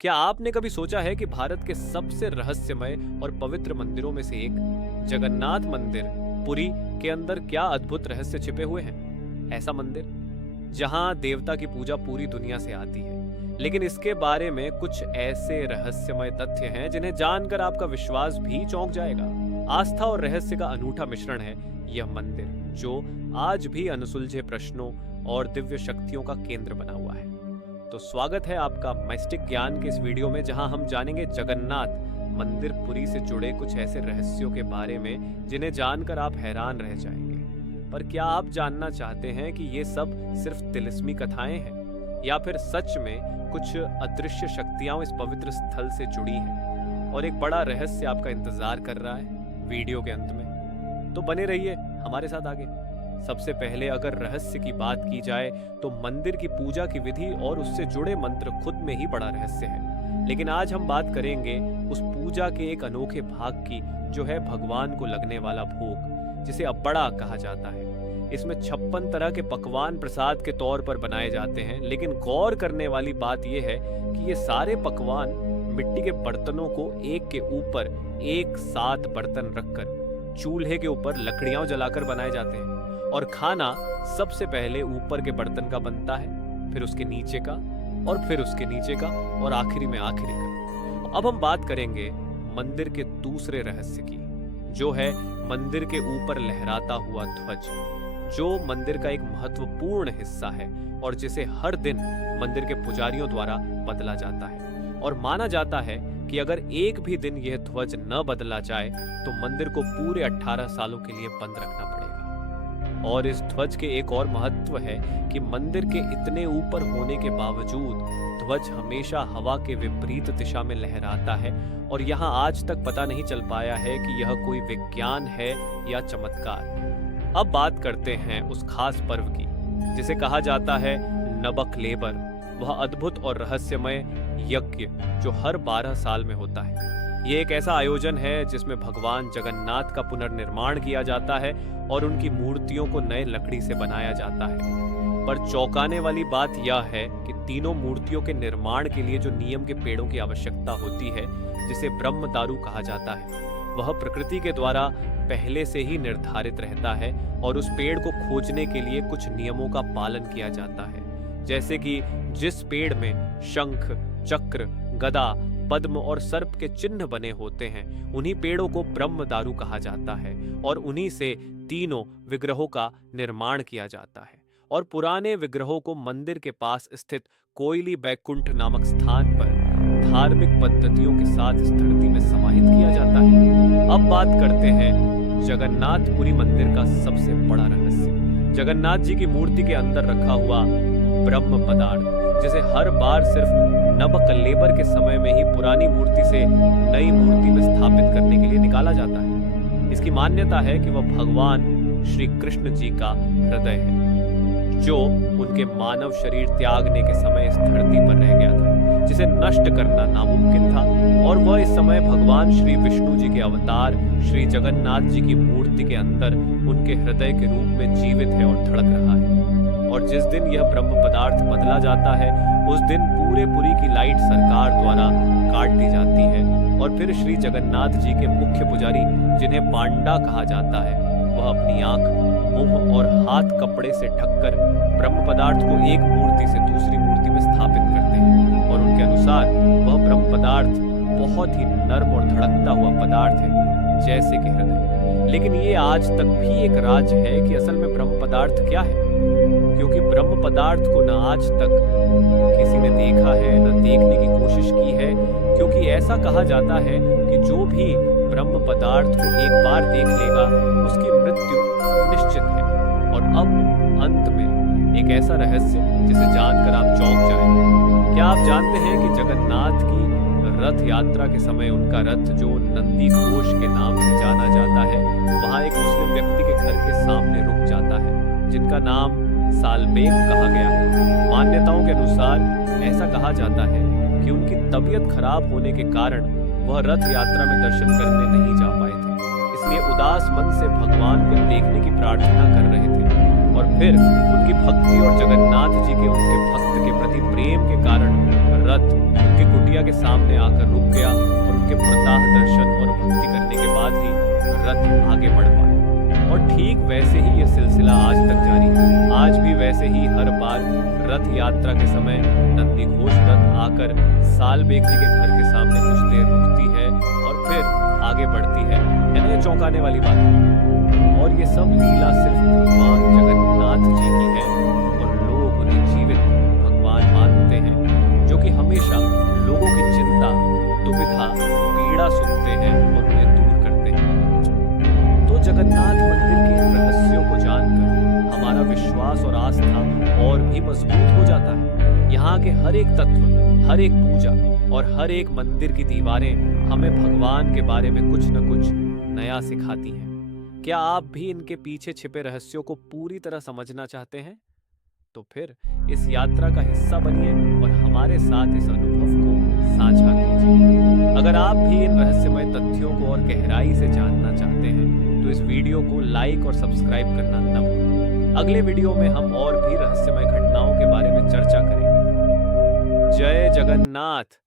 क्या आपने कभी सोचा है कि भारत के सबसे रहस्यमय और पवित्र मंदिरों में से एक जगन्नाथ मंदिर पुरी के अंदर क्या अद्भुत रहस्य छिपे हुए हैं? ऐसा मंदिर जहां देवता की पूजा पूरी दुनिया से आती है, लेकिन इसके बारे में कुछ ऐसे रहस्यमय तथ्य हैं जिन्हें जानकर आपका विश्वास भी चौंक जाएगा। आस्था और रहस्य का अनूठा मिश्रण है यह मंदिर, जो आज भी अनसुलझे प्रश्नों और दिव्य शक्तियों का केंद्र बना हुआ है। तो स्वागत है आपका माइस्टिक ज्ञान के इस वीडियो में, जहां हम जानेंगे जगन्नाथ मंदिर पुरी से जुड़े कुछ ऐसे रहस्यों के बारे में जिन्हें जानकर आप हैरान रह जाएंगे। पर क्या आप जानना चाहते हैं कि ये सब सिर्फ तिलिस्मी कथाएं हैं या फिर सच में कुछ अदृश्य शक्तियां इस पवित्र स्थल से जुड़ी हैं और एक बड़ा रहस्य आपका इंतजार कर रहा है वीडियो के अंत में? तो बने रहिए हमारे साथ आगे। सबसे पहले अगर रहस्य की बात की जाए तो मंदिर की पूजा की विधि और उससे जुड़े मंत्र खुद में ही बड़ा रहस्य है। लेकिन आज हम बात करेंगे उस पूजा के एक अनोखे भाग की, जो है भगवान को लगने वाला भोग, जिसे अब्बड़ा कहा जाता है। इसमें 56 तरह के पकवान प्रसाद के तौर पर बनाए जाते हैं, लेकिन गौर करने वाली बात यह है कि ये सारे पकवान मिट्टी के बर्तनों को एक के ऊपर एक साथ बर्तन रखकर चूल्हे के ऊपर लकड़ियां जलाकर बनाए जाते हैं, और खाना सबसे पहले ऊपर के बर्तन का बनता है, फिर उसके नीचे का, और फिर उसके नीचे का, और आखिरी में आखिरी का। अब हम बात करेंगे मंदिर के दूसरे रहस्य की, जो है मंदिर के ऊपर लहराता हुआ ध्वज, जो मंदिर का एक महत्वपूर्ण हिस्सा है और जिसे हर दिन मंदिर के पुजारियों द्वारा बदला जाता है। और माना जाता है कि अगर एक भी दिन यह ध्वज न बदला जाए तो मंदिर को पूरे 18 सालों के लिए बंद रखना पड़ेगा। और इस ध्वज के एक और महत्व है कि मंदिर के इतने ऊपर होने के बावजूद ध्वज हमेशा हवा के विपरीत दिशा में लहराता है, और यहाँ आज तक पता नहीं चल पाया है कि यह कोई विज्ञान है या चमत्कार। अब बात करते हैं उस खास पर्व की जिसे कहा जाता है नबक लेबर, वह अद्भुत और रहस्यमय यज्ञ जो हर 12 साल में होता है। ये एक ऐसा आयोजन है जिसमें भगवान जगन्नाथ का पुनर्निर्माण किया जाता है और उनकी मूर्तियों को नए लकड़ी से बनाया जाता है। पर चौंकाने वाली बात यह है कि तीनों मूर्तियों के निर्माण के लिए जो नियम के पेड़ों की आवश्यकता होती है, जिसे ब्रह्म दारू कहा जाता है, वह प्रकृति के द्वारा पहले से ही निर्धारित रहता है, और उस पेड़ को खोजने के लिए कुछ नियमों का पालन किया जाता है। जैसे कि जिस पेड़ में शंख, चक्र, गदा, पद्म और सर्प के चिन्ह बने होते हैं, उन्हीं पेड़ों को ब्रह्म दारू कहा जाता है, और उन्हीं से तीनों विग्रहों का निर्माण किया जाता है। और पुराने विग्रहों को मंदिर के पास स्थित कोयली बैकुंठ नामक स्थान पर धार्मिक पद्धतियों के साथ इस धरती में समाहित किया जाता है। अब बात करते हैं जगन्नाथपुरी मंदिर का सबसे बड़ा रहस्य, जगन्नाथ जी की मूर्ति के अंदर रखा हुआ ब्रह्म पदार्थ, जिसे हर बार सिर्फ नबक लेबर के समय में ही पुरानी मूर्ति से नई मूर्ति में स्थापित करने के लिए निकाला जाता है। इसकी मान्यता है कि वह भगवान श्री कृष्ण जी का हृदय है, जो उनके मानव शरीर त्यागने के समय इस धरती पर रह गया था, जिसे नष्ट करना नामुमकिन था, और वह इस समय भगवान श्री विष्णु जी के अवतार श्री जगन्नाथ जी की मूर्ति के अंदर उनके हृदय के रूप में जीवित है और धड़क रहा है। और जिस दिन यह ब्रह्म पदार्थ बदला जाता है, उस दिन पूरे पुरी की लाइट सरकार द्वारा काट दी जाती है, और फिर श्री जगन्नाथ जी के मुख्य पुजारी, जिन्हें पांडा कहा जाता है, वह अपनी आंख, मुंह और हाथ कपड़े से ढककर ब्रह्म पदार्थ को एक मूर्ति से दूसरी मूर्ति में स्थापित करते हैं, और उनके अनुसार वह ब्रह्म पदार्थ बहुत ही नर्म और धड़कता हुआ पदार्थ है, जैसे कि हृदय। लेकिन ये आज तक भी एक राज है कि असल में ब्रह्म पदार्थ क्या है, क्योंकि ब्रह्म पदार्थ को न आज तक किसी ने देखा है, न देखने की कोशिश की है, क्योंकि ऐसा कहा जाता है कि जो भी ब्रह्म पदार्थ को एक बार देख लेगा, उसकी मृत्यु निश्चित है। और अब अंत में एक ऐसा रहस्य जिसे जानकर आप चौंक जाएं। क्या आप जानते हैं कि जगन्नाथ की रथ यात्रा के समय उनका रथ, जो नंदी घोष के नाम से जाना जाता है, वहां एक मुस्लिम व्यक्ति के घर के सामने रुक जाता है, जिनका नाम सालबेग कहा गया है। मान्यताओं के अनुसार ऐसा कहा जाता है कि उनकी तबीयत खराब होने के कारण वह रथ यात्रा में दर्शन करने नहीं जा पाए थे, इसलिए उदास मन से भगवान को देखने की प्रार्थना कर रहे थे। और फिर उनकी भक्ति और जगन्नाथ जी के उनके भक्त के प्रति प्रेम के कारण रथ उनके कुटीर कौशल्या के सामने आकर रुक गया और उनके प्रताप दर्शन और भक्ति करने के बाद ही रथ आगे बढ़ पाया। और ठीक वैसे ही यह सिलसिला आज तक जारी है। आज भी वैसे ही हर बार रथ यात्रा के समय नंदी घोष रथ आकर साल बेग जी के घर के सामने कुछ देर रुकती है और फिर आगे बढ़ती है ना। ये चौंकाने वाली बात है। और ये सब लीला सिर्फ भगवान जगन्नाथ जी की है और लोग उन्हें जीवित भगवान मानते हैं, जो कि हमेशा लोगों की चिंता, दुविधा, पीड़ा सुनते हैं और उन्हें दूर करते हैं। तो जगन्नाथ मंदिर के इन रहस्यों को जानकर हमारा विश्वास और आस्था और भी मजबूत हो जाता है। यहाँ के हर एक तत्व, हर एक पूजा और हर एक मंदिर की दीवारें हमें भगवान के बारे में कुछ न कुछ नया सिखाती हैं। क्या आप भी इनके पीछे छिपे रहस्यों को पूरी तरह समझना चाहते हैं? तो फिर इस यात्रा का हिस्सा बनिए और हमारे साथ इस अनुभव को साझा कीजिए। अगर आप भी इन रहस्यमय तथ्यों को और गहराई से जानना चाहते हैं तो इस वीडियो को लाइक और सब्सक्राइब करना न भूलें। अगले वीडियो में हम और भी रहस्यमय घटनाओं के बारे में चर्चा करेंगे। जय जगन्नाथ।